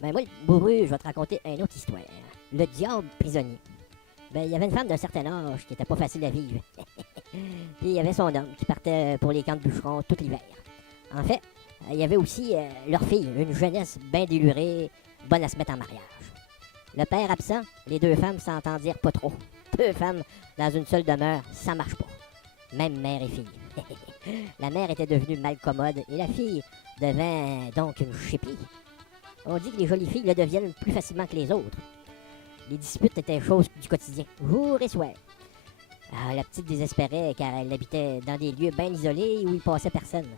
Ben moi, le bourru, je vais te raconter une autre histoire. Le diable prisonnier. Ben, il y avait une femme d'un certain âge qui était pas facile à vivre. Puis il y avait son homme qui partait pour les camps de bûcherons tout l'hiver. En fait, il y avait aussi leur fille, une jeunesse bien délurée, bonne à se mettre en mariage. Le père absent, les deux femmes s'entendirent pas trop. Deux femmes dans une seule demeure, ça marche pas. Même mère et fille. La mère était devenue mal commode et la fille devint donc une chipie. On dit que les jolies filles le deviennent plus facilement que les autres. Les disputes étaient choses du quotidien, jour et soir. La petite désespérait car elle habitait dans des lieux bien isolés où il passait personne.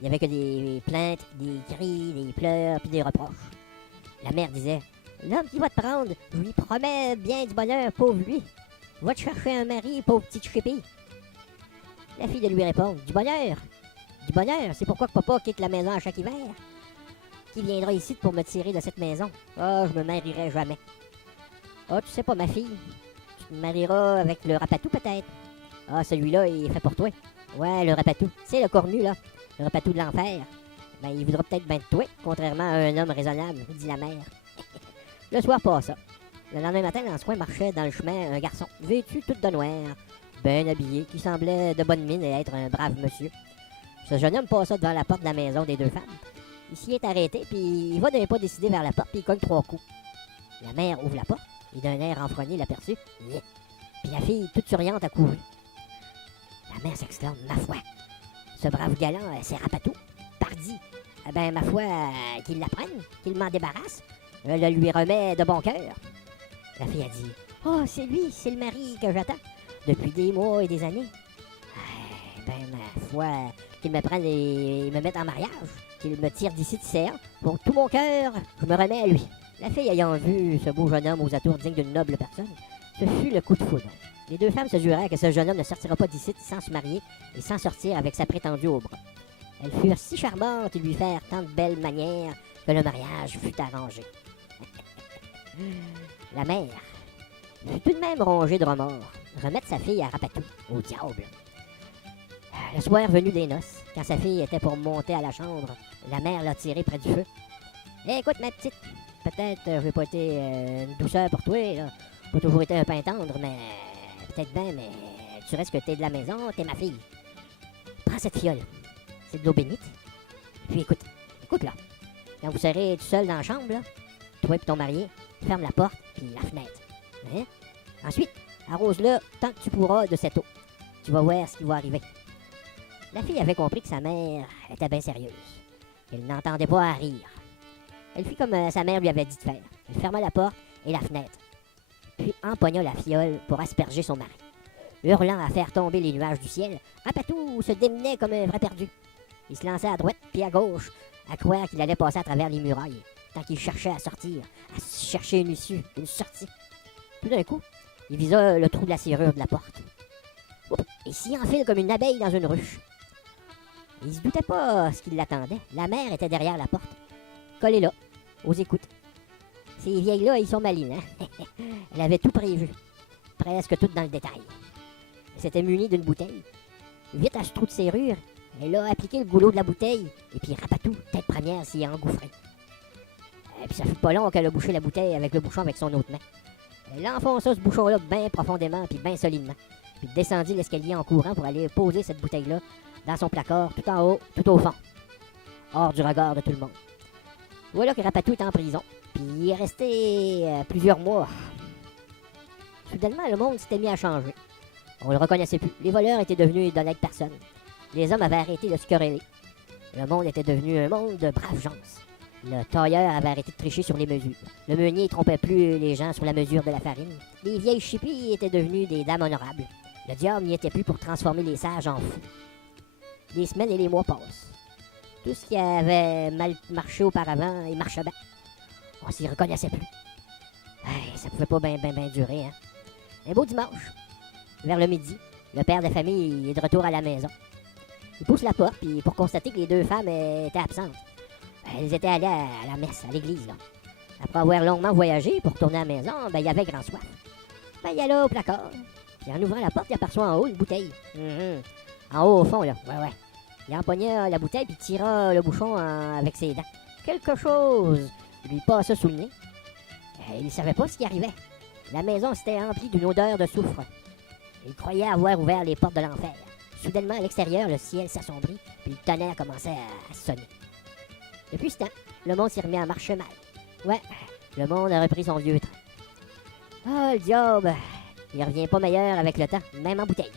Il n'y avait que des plaintes, des cris, des pleurs puis des reproches. La mère disait: l'homme qui va te prendre, je lui promets bien du bonheur, pauvre lui. Va te chercher un mari, pauvre petite chipie. La fille de lui répondre: du bonheur. Du bonheur, c'est pourquoi que papa quitte la maison à chaque hiver. Qui viendra ici pour me tirer de cette maison? Ah, je me marierai jamais. Ah, tu sais pas, ma fille, tu te marieras avec le rapatou peut-être. Ah, celui-là, il est fait pour toi. Ouais, le rapatou. Tu sais, le cornu, là, le rapatou de l'enfer. Ben, il voudra peut-être bien de toi, contrairement à un homme raisonnable, dit la mère. Le soir passa. Le lendemain matin, dans ce coin marchait dans le chemin un garçon, vêtu tout de noir, bien habillé, qui semblait de bonne mine et être un brave monsieur. Ce jeune homme passa devant la porte de la maison des deux femmes. Il s'y est arrêté, puis il va d'un pas décidé vers la porte, puis il cogne trois coups. La mère ouvre la porte, et d'un air enfrogné l'aperçut. Puis la fille, toute souriante, a couru. La mère s'exclame: ma foi, ce brave galant, c'est rapatou. Pardi. Eh ben, ma foi, qu'il la prenne, qu'il m'en débarrasse. Je le lui remet de bon cœur. La fille a dit: oh, c'est lui, c'est le mari que j'attends. Depuis des mois et des années. Eh ben, ma foi, qu'il me prenne et me mette en mariage. Qu'il me tire d'ici de serre. Pour tout mon cœur, je me remets à lui. La fille ayant vu ce beau jeune homme aux atours dignes d'une noble personne, ce fut le coup de foudre. Les deux femmes se jurèrent que ce jeune homme ne sortira pas d'ici sans se marier et sans sortir avec sa prétendue au bras. Elles furent si charmantes et lui firent tant de belles manières que le mariage fut arrangé. La mère fut tout de même rongée de remords. Remettre sa fille à Rapatou, au diable. Le soir venu des noces, quand sa fille était pour monter à la chambre, la mère l'a tirée près du feu. Écoute, ma petite, peut-être j'ai pas été une douceur pour toi, là. Pas toujours été un pain tendre, mais peut-être bien, mais tu restes que t'es de la maison, t'es ma fille. Prends cette fiole. C'est de l'eau bénite. Puis écoute là. Quand vous serez tout seul dans la chambre, là, toi et ton mari, ferme la porte puis la fenêtre. Hein? Ensuite, arrose-le tant que tu pourras de cette eau. Tu vas voir ce qui va arriver. La fille avait compris que sa mère était bien sérieuse. Elle n'entendait pas à rire. Elle fit comme sa mère lui avait dit de faire. Elle ferma la porte et la fenêtre, puis empoigna la fiole pour asperger son mari. Hurlant à faire tomber les nuages du ciel, Rapatou se démenait comme un vrai perdu. Il se lançait à droite puis à gauche, à croire qu'il allait passer à travers les murailles, tant qu'il cherchait à sortir, à chercher une issue, une sortie. Tout d'un coup, il visa le trou de la serrure de la porte. Oups, et s'y enfile comme une abeille dans une ruche. Il se doutait pas ce qui l'attendait. La mère était derrière la porte, collée là, aux écoutes. Ces vieilles-là, ils sont malines, hein? Elle avait tout prévu, presque tout dans le détail. Elle s'était munie d'une bouteille. Vite à ce trou de serrure, elle a appliqué le goulot de la bouteille, et puis Rapatou, tête première, s'y est engouffré. Et puis ça fut pas long qu'elle a bouché la bouteille avec le bouchon avec son autre main. Elle enfonça ce bouchon-là bien profondément, puis bien solidement, puis descendit l'escalier en courant pour aller poser cette bouteille-là dans son placard, tout en haut, tout au fond, hors du regard de tout le monde. Voilà que Rapatou est en prison, puis il est resté plusieurs mois. Soudainement, le monde s'était mis à changer. On le reconnaissait plus. Les voleurs étaient devenus d'honnêtes personnes. Les hommes avaient arrêté de se quereller. Le monde était devenu un monde de braves gens. Le tailleur avait arrêté de tricher sur les mesures. Le meunier ne trompait plus les gens sur la mesure de la farine. Les vieilles chippies étaient devenues des dames honorables. Le diable n'y était plus pour transformer les sages en fous. Les semaines et les mois passent. Tout ce qui avait mal marché auparavant, il marchait bien. On s'y reconnaissait plus. Hey, ça pouvait pas bien durer, hein. Un beau dimanche, vers le midi, le père de famille est de retour à la maison. Il pousse la porte puis pour constater que les deux femmes étaient absentes. Elles étaient allées à la messe, à l'église, là. Après avoir longuement voyagé pour retourner à la maison, il y avait grand soif. Il allait au placard. Puis en ouvrant la porte, il aperçoit en haut une bouteille. En haut, au fond, là. Ouais. Il empoigna la bouteille puis tira le bouchon avec ses dents. Quelque chose lui passa sous le nez. Il ne savait pas ce qui arrivait. La maison s'était remplie d'une odeur de soufre. Il croyait avoir ouvert les portes de l'enfer. Soudainement, à l'extérieur, le ciel s'assombrit, puis le tonnerre commençait à sonner. Depuis ce temps, le monde s'est remis à marcher mal. Ouais, le monde a repris son vieux train. Ah, le diable, il revient pas meilleur avec le temps, même en bouteille.